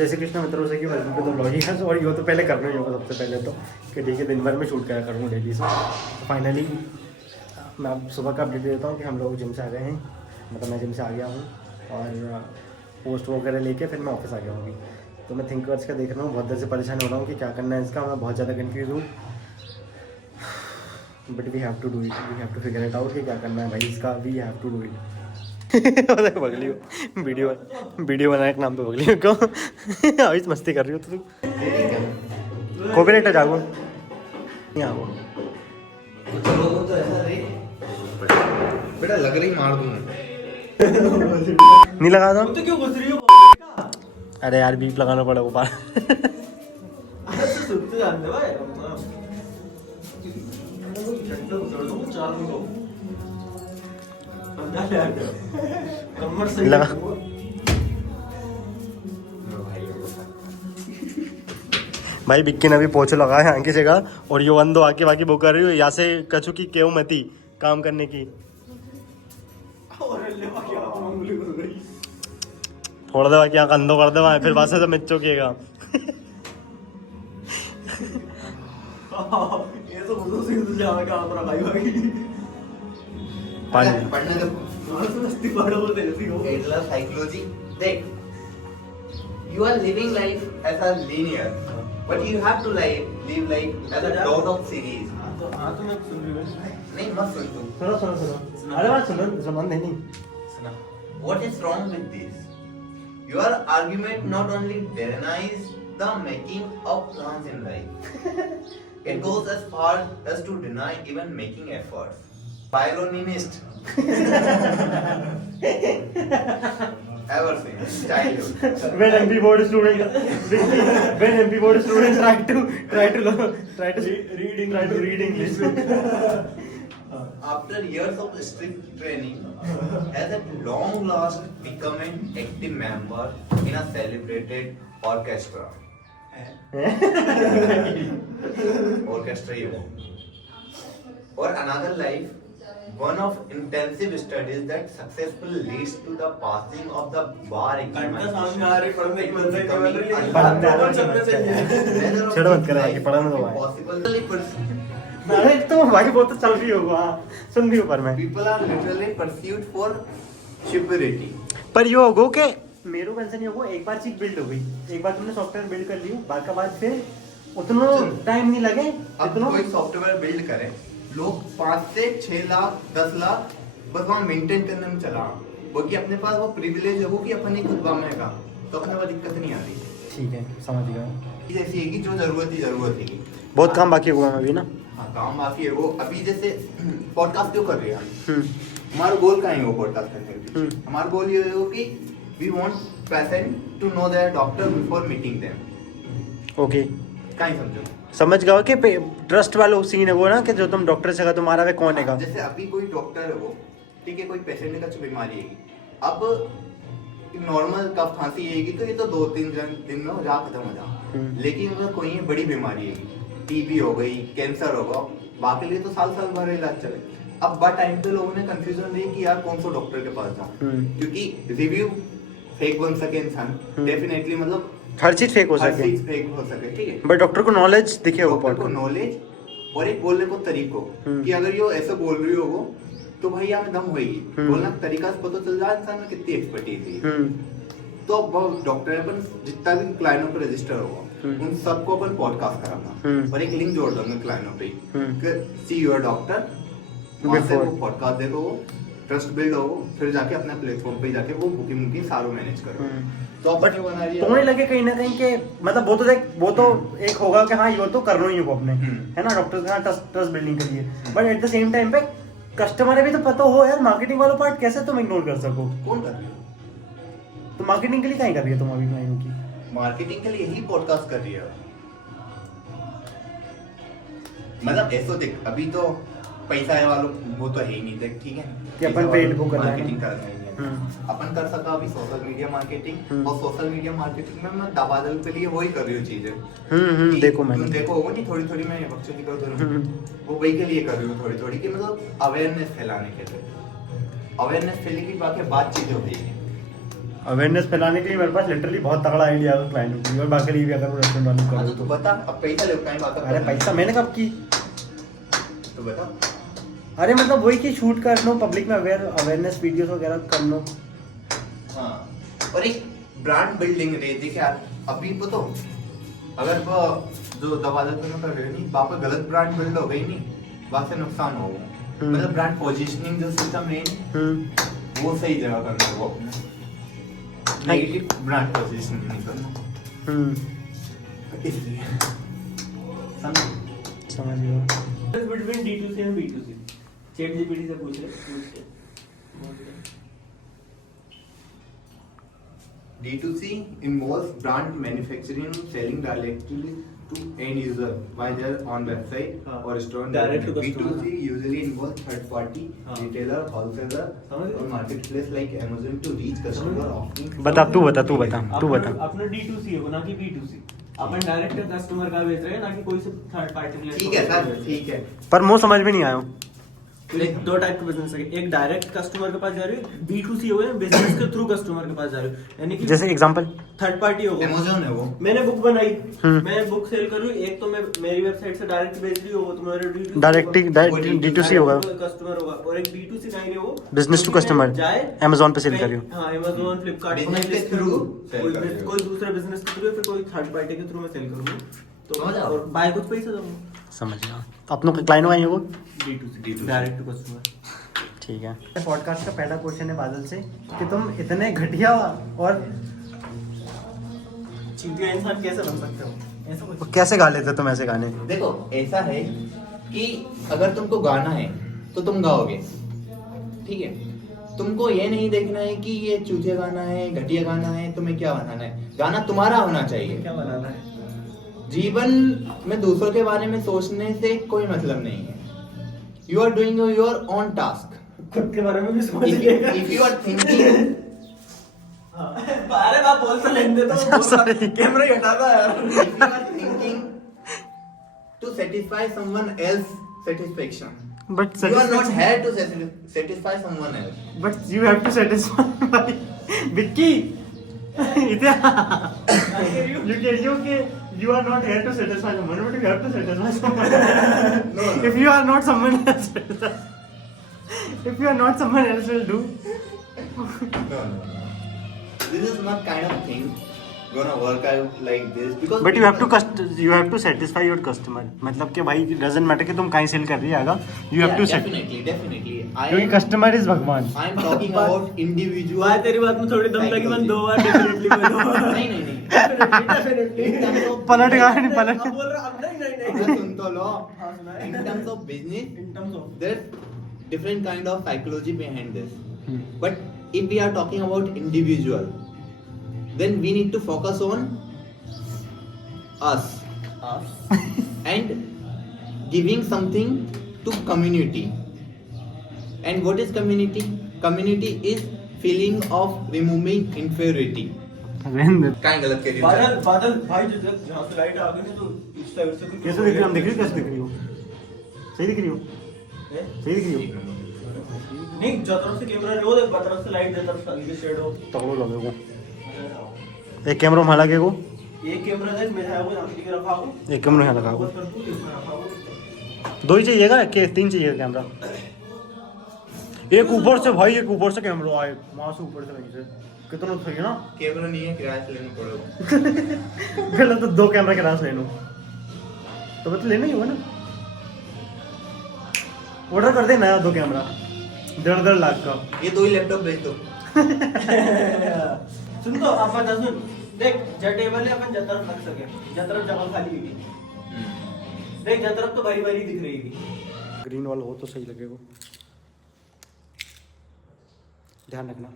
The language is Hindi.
जय श्री कृष्ण मित्रों से कि वेलकम टू द व्लॉगिंग। और ये तो पहले करना ही होगा सबसे पहले तो कि ठीक है दिन भर में शूट करा करूँगा डेली से। तो फाइनली मैं अब सुबह का अपडेट देता हूँ कि हम लोग जिम से आ गए हैं, मतलब मैं जिम से आ गया हूँ और पोस्ट वगैरह लेके फिर मैं ऑफिस आ गया हूँ। तो मैं थिंकर्स का देख रहा हूँ, बहुत देर से परेशान हो रहा हूँ कि क्या करना है इसका। मैं बहुत ज़्यादा कन्फ्यूज़ हूँ, but we have to do it, we have to figure it out कि क्या करना है भाई इसका। We have to do it. बगली हो वीडियो बनाने के नाम पे बगली हो क्यों? अभी मस्ती कर रही हो तू। कॉपीराइट है जागो यहाँ वो तो ऐसा नहीं बेटा, लग रही मार दूंगा। नहीं लगा दो तो क्यों घुस रही हो? अरे यार बीप लगाना पड़ा वो बार। लगा भाई बिक्की ने अभी पोछो लगाया यहाँ की जगह और ये वन दो आके बाकी वो कर रही हो यहाँ से कछु की केव मती काम करने की। थोड़ा दे बाकी यहाँ कंधो कर दे वहाँ फिर वासे तो मिच्चो किएगा। ये तो खुद से तुझे आने का आतरा भाई भाई पानी पढ़ने दो। मस्ती पढ़ो बोलते ऐसी हो एडलर साइकोलॉजी देख। You are living life as a linear, but you have to live life as a dot of series. हाँ तो मैं सुन रही हूँ। नहीं मत सुन तू। सुनो अरे बात सुनो मन नहीं सुना। What is wrong with this? Your argument not only denies the making of plans in life, it goes as far as to deny even making efforts. Pyronimist. Ever since childhood. when MP board student try to read English. After years of strict training, has at long last become an active member in a celebrated orchestra. Orchestra ही हो. Or another life, one of intensive studies that successfully leads to the passing of the bar examination. छेड़ो मत करो आगे पढ़ाने दो भाई। Possible अरे तो भाई वो तो चल रही होगा सुन रही हूँ पर मैं। people are literally pursued for superiority. पर ये होगो के मेरे को ऐसा नहीं होगा, एक बार चीज बिल्ड हो गई, एक बार तुमने सॉफ्टवेयर बिल्ड कर ली बाद का बाद फिर उतना टाइम नहीं लगे। अब कोई सॉफ्टवेयर बिल्ड करे, लोग 5 से 6 लाख 10 लाख बस वहाँ मेंटेन करने में चला, वो कि अपने पास वो प्रिविलेज हो कि अपन ही खुद बनाएगा तो अपने पास दिक्कत नहीं आती। ठीक है समझ गया। जैसी है कि जो जरूरत है बहुत काम बाकी हुआ मैं अभी ना। हाँ काम बाकी है वो। अभी जैसे पॉडकास्ट क्यों कर रहे हैं, हमारा गोल का है वो पॉडकास्ट करने के पीछे। हमारा गोल ये हो कि we want patient to know their doctor before meeting them. Okay कहीं समझो समझ गया कि ट्रस्ट वाला सीन है वो ना कि जो तुम डॉक्टर से कहा तुम्हारा वे कौन है। जैसे अभी कोई डॉक्टर है वो ठीक है, कोई पेशेंट का जो बीमारी है अब नॉर्मल कफ खांसी है तो ये तो 2-3 दिन में हो जा खत्म हो जा। लेकिन अगर कोई बड़ी बीमारी है, टीबी हो गई, कैंसर होगा, बाकी लिए तो साल भर इलाज चले। अब बट टाइम पे लोगों ने कंफ्यूजन दी कि यार कौन सा डॉक्टर के पास जाऊं, क्योंकि रिव्यू फेक बन सके इंसान डेफिनेटली, मतलब हर चीज फेक हो हर सके, चीज फेक हो सके ठीक है। बट डॉक्टर को नॉलेज दिखे हो, डॉक्टर को नॉलेज और एक बोलने को तरीको कि अगर ये ऐसे बोल रही हो तो भाई यहाँ में दम होगी, बोलना तरीका से पता चल जाए इंसान में कितनी एक्सपर्टीज है। तो अब डॉक्टर अपन जितना भी क्लाइंटों पे रजिस्टर होगा उन सबको अपन पॉडकास्ट कराना और एक लिंक जोड़ देंगे क्लाइंटों पे सी योर डॉक्टर, वहां से वो पॉडकास्ट देखो, ट्रस्ट बिल्ड हो, फिर जाके अपने प्लेटफॉर्म पे जाके वो बुकिंग सारो मैनेज करो। तो बट तो नहीं लगे कहीं ना कहीं के मतलब वो तो देख वो तो एक होगा कि हाँ ये तो करना ही होगा अपने है ना डॉक्टर का ट्रस्ट बिल्डिंग के लिए, but at the same time पे कस्टमर भी तो पता हो यार मार्केटिंग वाला पार्ट कैसे तुम इग्नोर कर सको। कौन कर रही हो तो मार्केटिंग के लिए क्या कर रही है तुम अभी क्लाइंट की? मार्केटिंग के लिए ही पॉडकास्ट कर रही है। मतलब ऐसा देख अभी तो पैसा है वालों वो तो है ही नहीं देख ठीक है कि अपन पेड बुक करना है, मार्केटिंग करना है अपन कर सका अभी सोशल मीडिया मार्केटिंग, और सोशल मीडिया मार्केटिंग में मैं तबादल के लिए वही कर रही हूँ चीजें। देखो मैंने देखो होगा नहीं थोड़ी मैं बच्चों कर दूँ वो वही के लिए कर रही हूँ थोड़ी कि मतलब अवेयरनेस फैलाने के लिए। अवेयरनेस फैलेगी बाकी बात चीजें होगी अवेयरनेस फैलाने के लिए मेरे पास लिटरली बहुत तगड़ा आइडिया है क्लाइंट की, और बाकी भी अगर वो रेस्टोरेंट वाले हाँ करो तो तू बता, अब पैसा ले टाइम आता अरे पैसा मैंने कब की? तो बता। अरे मतलब वही कि शूट कर लो, पब्लिक में अवेयरनेस वीडियोस वगैरह कर लो। हाँ, और एक ब्रांड बिल्डिंग रहे थे क्या अभी तो अगर वो जो दवा देते हैं कर रहे नहीं वहाँ पर गलत ब्रांड बिल्ड हो गई नहीं, वहाँ से नुकसान हो मतलब ब्रांड पोजीशनिंग जो सिस्टम रहे नहीं वो सही जगह करना, वो नेगेटिव ब्रांड पोजीशनिंग नहीं करना, इसलिए समझ गया। Between D2C and B2C chat GPT से पूछ ले। D2C involves brand manufacturing and selling directly to end user while they're on website हाँ. or restaurant. Direct to customer. B2C usually involves third party हाँ. retailer, wholesaler समझ or marketplace like Amazon to reach customer offering. बता तू बता। अपना D2C है ना कि B2C, अपन डायरेक्ट कस्टमर का बेच रहे हैं ना कि कोई से थर्ड पार्टी। ठीक है सर, ठीक है। पर मुझे समझ में नहीं आया। दो टाइप के बिजनेस है, एक डायरेक्ट कस्टमर के पास जा रही है, B2C हो गया बिजनेस के थ्रू कस्टमर के पास जा रही है, यानी कि जैसे एग्जांपल थर्ड पार्टी हो गया। Amazon है वो। मैंने बुक बनाई, मैं बुक सेल कर रही हूँ, एक तो मैं मेरी वेबसाइट से डायरेक्ट बेच रही हूँ, वो तुम्हारे D2C होगा, कस्टमर होगा, और एक B2C नहीं है वो बिजनेस टू कस्टमर जाए Amazon पे सेल कर रही हूँ। हाँ, Amazon, Flipkart Business के through sell कर रही हो। कोई दूसरे बिजनेस के थ्रू, फिर कोई थर्ड पार्टी के थ्रू मैं सेल करूँगी तो समझ आओ। और बाय कुछ पैसा दूंगा। समझ गया। अपनों के क्लाइंट आएंगे वो D2C डायरेक्ट टू कस्टमर। ठीक है। पॉडकास्ट का पहला क्वेश्चन है बादल से कि तुम इतने घटिया और चीटिया इंसान कैसे बन सकते हो? ऐसा कुछ कैसे गा लेते तुम ऐसे गाने? देखो ऐसा है कि अगर तुमको गाना है तो तुम गाओगे, ठीक है। तुमको ये नहीं देखना है कि ये चूतिया गाना है, घटिया गाना है, तुम्हें क्या बनाना है। गाना तुम्हारा होना चाहिए। क्या बनाना है? जीवन में दूसरों के बारे में सोचने से कोई मतलब नहीं है। You are doing your own task. खुद के बारे में भी सोच लेगा। इफ यू आर थिंकिंग, अरे बाप बोल तो लेने दे तो कैमरा ही हटा दो यार। if you are thinking to satisfy someone else satisfaction, But you are not here to satisfy someone else. But you have to satisfy my Vicky. इतना you are not here to satisfy someone, but you have to satisfy someone. No. If you are not someone else, if you are not someone else will do. No. This is not kind of thing gonna work out like this because. But you have to satisfy your customer. मतलब कि भाई doesn't matter कि तुम कहीं सेल कर रही है आगा. You have to definitely. क्योंकि customer is भगवान. I am talking about individual. भाई तेरी बात में थोड़ी दम लगी, मैं 2 बार डेफिनेटली बोलूं। नहीं. डेफिनेटली पलट गया नहीं पलट. अब बोल रहा अब नहीं. सुन तो लो. हाँ, सुना है। In terms of business, In terms of there's different kind of psychology behind this. But if we are talking about individual, then we need to focus on us and giving something to community. And what is community? Community is feeling of removing inferiority. kind गलत कह रही हूँ बादल भाई जहाँ से लाइट आ गई ना तो इस साइड से कुछ कैसे दिख रही हो? हम दिख रही हो? कैसे दिख रही हो? सही दिख रही हो? सही दिख रही हो? नहीं, जो तरफ से कैमरा रो देख, तरफ से लाइट दे, तरफ से हल्की शेड हो। तगड़ो लगे को एक कैमरा में लगे को एक कैमरा देख मेरे है वो यहाँ पे रखा हो, एक कैमरा यहाँ लगा को ऊपर पर तू इसमें रखा हो। 2 ही चाहिएगा कि 3 चाहिए कैमरा? एक ऊपर से भाई, एक ऊपर से कैमरा आए वहां से ऊपर से वहीं से कितना सही है ना। कैमरा नहीं है, किराए से लेना पड़ेगा। पहले तो 2 कैमरा किराए से ले लो तो मतलब लेना ही होगा ना। ऑर्डर कर दे नया 2 कैमरा 1.5 लाख का। ये 2 ही लैपटॉप भेज दो। सुन तो अब बता, सुन देख, जब टेबल है अपन जब तरफ रख सके, जब तरफ जगह खाली होगी, देख जब तरफ तो भरी भरी दिख रही है। ग्रीन वाला हो तो सही लगेगा, ध्यान रखना।